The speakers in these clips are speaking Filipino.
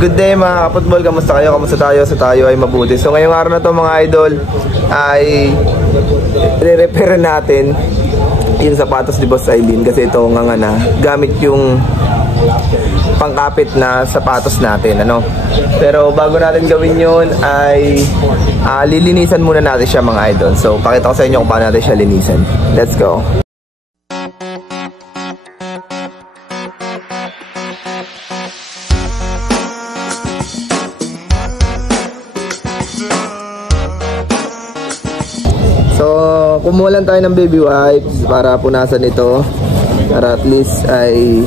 Good day mga kaputbol, kamusta kayo? Kamusta tayo? Sa tayo ay mabuti. So ngayong araw na to mga idol ay re-repair natin yung sapatos ni Boss Aileen kasi ito nga na gamit yung pangkapit na sapatos natin, ano. Pero bago natin gawin yun ay lilinisan muna natin siya mga idol. So pakita ko sa inyo kung paano natin siya linisan. Let's go. So, kumuha lang tayo ng baby wipes para punasan ito para at least ay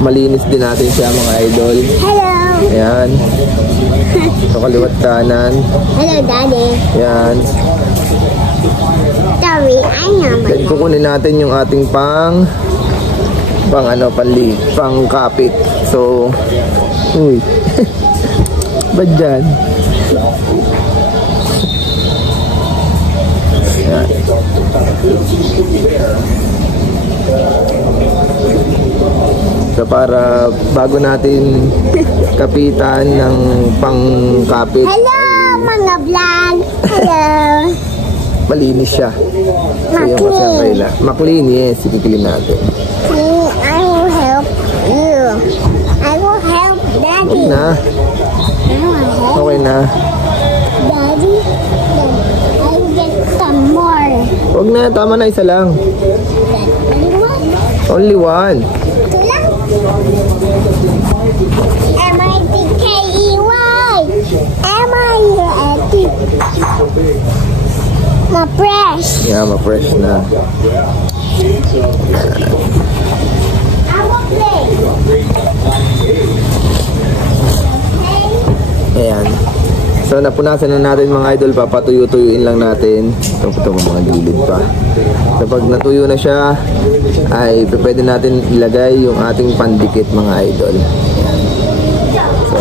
malinis din natin siya mga idol. Hello! Ayan. So, kaliwat kanan. Hello, Daddy. Ayan. Sorry, I am. Then, kukunin natin yung ating pang kapit. So, uy. Ba't dyan? Ayan. So para bago natin kapitan ng pangkapit. Hello mga vlog. Hello. Malinis siya. So yung kasi maglinis, ipipilin natin. I will help you. I will help Daddy. Okay na. Okay na. Daddy, I will get some more. Huwag na, tama na, isa lang. Only one. Ito lang. M-I-T-K-E-Y. M-I-T. Ma-fresh. Yeah, ma-fresh na. I will play. Ayan. So napunasan na natin mga idol, papatuyo-tuyuin lang natin. Ito mga gilid pa. So pag natuyo na siya, ay pwede natin ilagay yung ating pandikit mga idol. So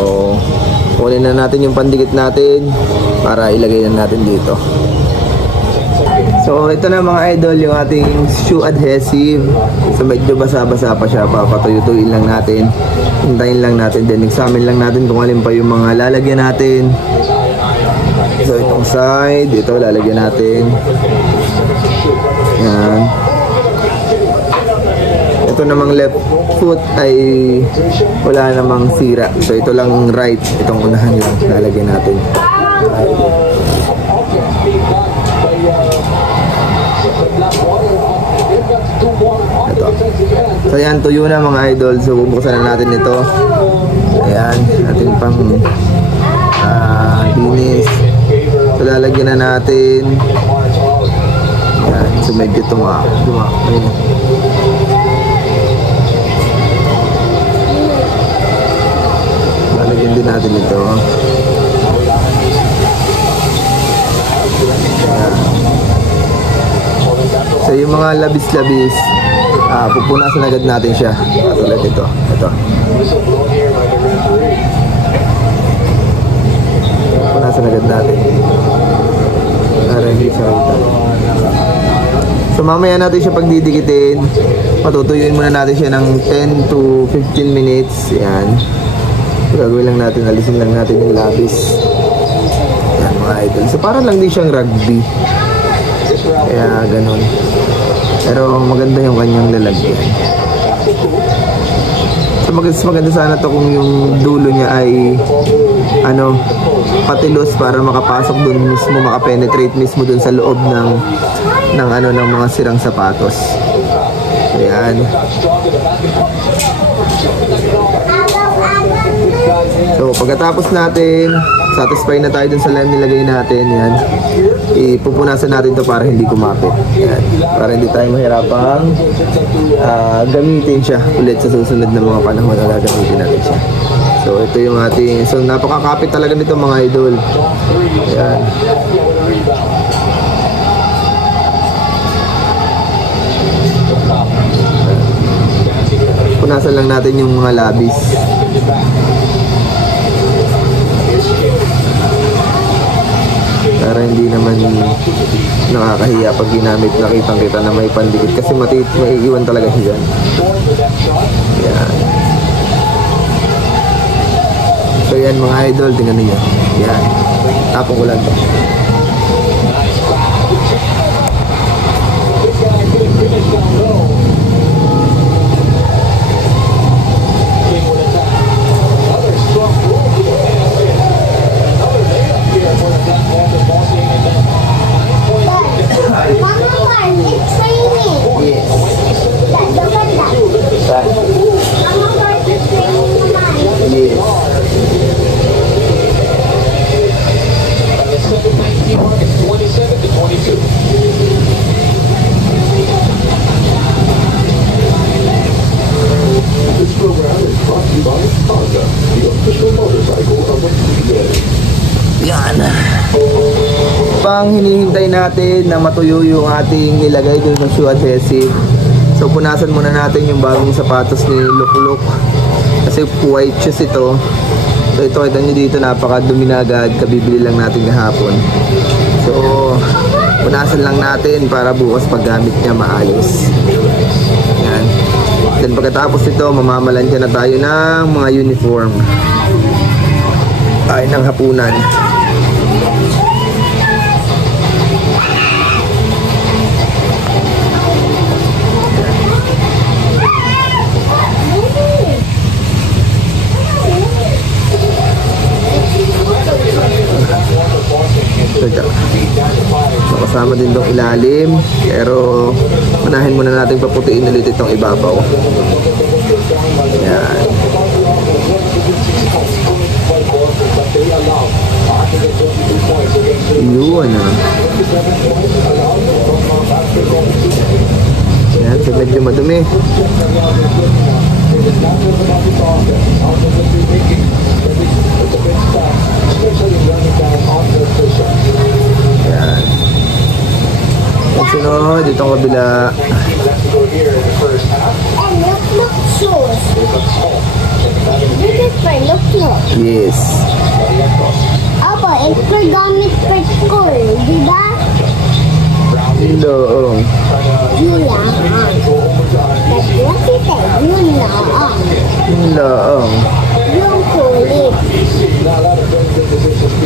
kunin na natin yung pandikit natin para ilagay na natin dito. So ito na mga idol yung ating shoe adhesive. So medyo basa-basa pa siya, papatuyo-tuyuin lang natin. Hintayin lang natin din, examine lang natin kung alin pa yung mga lalagyan natin. So itong side, ito lalagyan natin. Yan. Ito namang left foot ay wala namang sira. So ito lang right, itong unahan lang lalagyan natin. Ito. So yan, tuyo na mga idol. So bubuksan na natin ito. Ayan, ating pang linis. So lalagyan na natin. Ayan, so medyo ayun. Lalagyan din natin ito. Ayan. So yung mga labis-labis, pupunasan agad natin siya. Katulad ito. Ito. Pupunasan agad natin. Para hindi siya ito. So mamaya natin siya pagdidikitin. Patutuyuin muna natin siya ng 10 to 15 minutes. Yan. So gagawin lang natin, alisin lang natin yung labis. Yan mga idol. So parang lang din siyang rugby. Kaya ganun. Pero maganda yung kanyang lalagyan. So maganda sana to kung yung dulo niya ay patilos para makapasok dun mismo, makapenetrate mismo dun sa loob ng mga sirang sapatos. Ayan. So pagkatapos natin satisfy na tayo dun sa nilagay natin, yan, ipupunasan natin to para hindi kumapit. Yan. Para hindi tayo mahirapang gamitin siya ulit sa susunod na mga panahon na gagamitin natin siya. So ito yung ating, so napakakapit talaga nito mga idol. Yan. Punasan lang natin yung mga labis. Para hindi naman nakakahiya pag ginamit, nakitang-kita na may pandikit kasi maiiwan talaga siya dyan. Yan. Ayan mga idol, tingnan niyo. Yan. Tapon ko lang to. It's raining. Yes. Dad, look at that. Saan? Mama Bart, it's raining naman. Yes. This program is brought to you by Honda, the official motorcycle of the PBA. Yan. Pang hinihintay natin na matuyo yung ating nilagay dun sa shoe adhesive. So punasan muna natin yung bagong sapatos ni Lukluk. Kasi white shoes ito. So ito, kita nyo dito, napakadumi na agad. Kabibili lang natin kahapon. So punasan lang natin para bukas paggamit niya maayos. Yan. Then pagkatapos nito, mamamalansya na tayo ng mga uniform. Ay, ng hapunan. So, kasama din itong ilalim, pero manahin muna natin paputiin ulit itong ibabaw. Yan. Yun ah. Yan, so medyo madumi. Yan. At sunod, itong kabila. And look shoes. This is for look. Yes. Opo, it's for gamit for school, di ba? Hello. Yun lang. That's what he said. Yun lang. Hello. Yung kulit.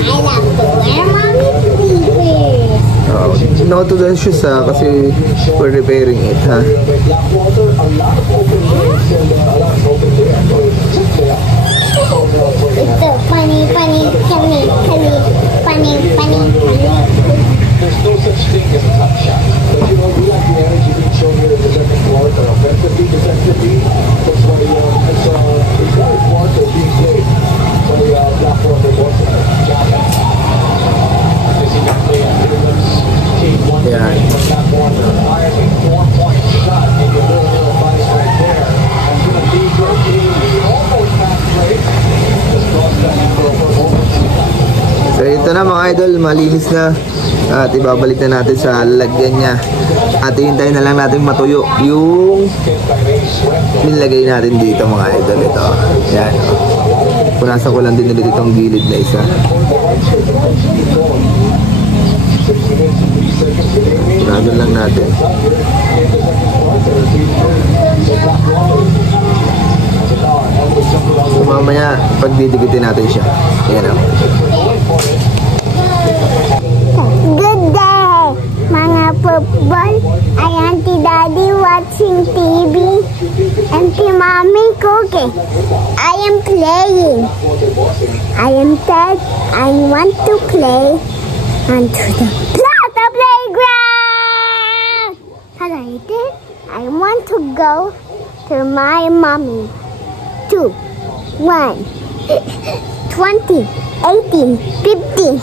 I love to wear mommy's sneakers. Oh, no to the shoes ha, kasi we're repairing it ha. Ito, funny. There's no such thing as a top shot. But you know, we like the energy being shown here in the second quarter. Offensively, defensively, looks like it's very quarter being played by the Blackwater Boston. This is that play on Williams. Team one from Blackwater. I think 4-point shot in the little vice right there. And going to lead your team almost half play. Just crossed that for a performance. So ito na mga idol, malinis na. At ibabalik na natin sa lalagyan niya. At hintayin na lang natin matuyo yung nilagay natin dito mga idol. Ito. Yan. Punasan ko lang din ulit itong gilid na isa. Punasan lang natin. So mamaya pagdidikitin natin siya. Yan o. Good day, mga football. I Auntie Daddy watching TV. Auntie Mommy cooking. I am playing. I am sad. I want to play onto the playground. As I did, I want to go to my mommy. 2, 1, 20, 18, 15.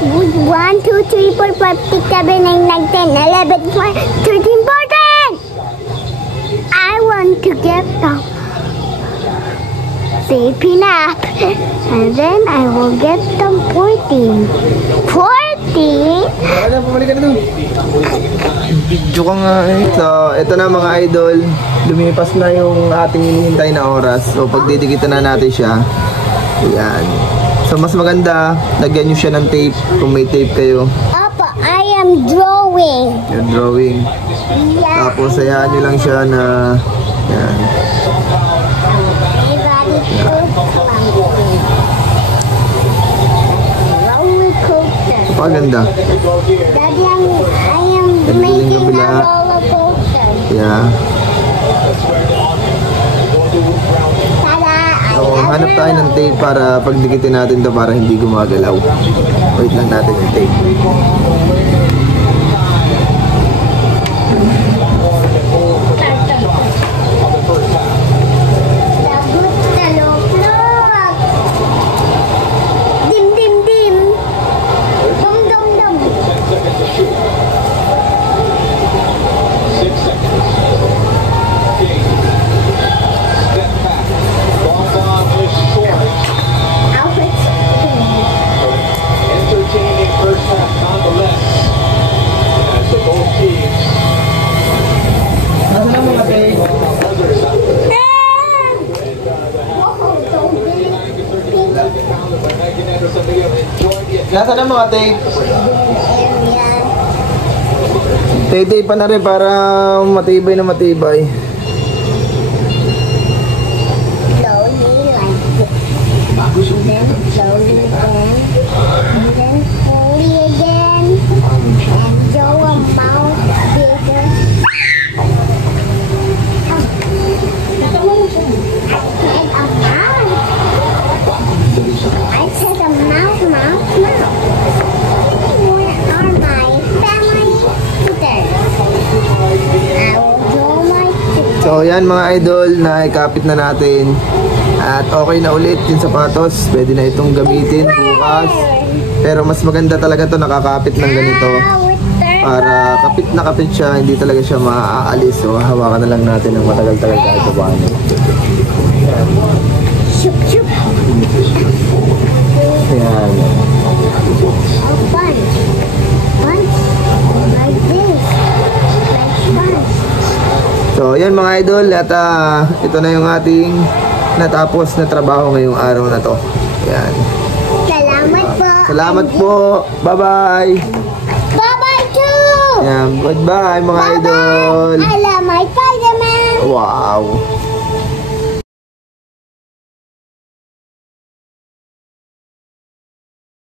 1, 2, 3, 4, 5, 6, 7, 8, 9, 10, 11, 12, 13, 14! I want to get some baby nap. And then I will get some 14. 14? Video ka nga eh. So, ito na mga idol. Lumipas na yung ating hinihintay na oras. So, pagdidikitan na natin siya. Ayan. So, mas maganda, lagyan nyo siya ng tape kung may tape kayo. Papa, I am drawing. Yung drawing. Yeah. Tapos, hayaan nyo lang siya na yan. Everybody so clumsy. napakaganda. Daddy, I am making a roller coaster. Yeah. Tada! So, hanap tayo ng tape para pagdikitin natin to para hindi gumagalaw. Wait lang natin yung tape. Dim, dim, dim. Dum, dum, dum. 6 seconds. King. Step back. Bonbon is short. Alfred's Entertaining first half nonetheless. As the both teams. Nasaan ang mga tape? Other side. Nasaan ang mga tape? Tape pa na rin para matibay na matibay. Slowly like this. And then slowly again. And then slowly again. And show a mouth bigger. I said a mouse, mouse, mouse. Where are my family sisters? I will draw my sisters. So yan mga idol, naikapit na natin. At okay na ulit yung sapatos. Pwede na itong gamitin bukas. Pero mas maganda talaga to nakakapit ng ganito. Para kapit na kapit siya, hindi talaga siya maaalis. So hawakan na lang natin ng matagal-tagal kahit pa paano. Shoop, shoop. Ayan. A bunch. Bunch. Like this. Like bunch. So yan mga idol, at ito na yung ating natapos na trabaho ngayong araw na to. Yan. Salamat po. Salamat po. Bye-bye. Bye-bye too. Yan. Goodbye mga Bye-bye. idol. I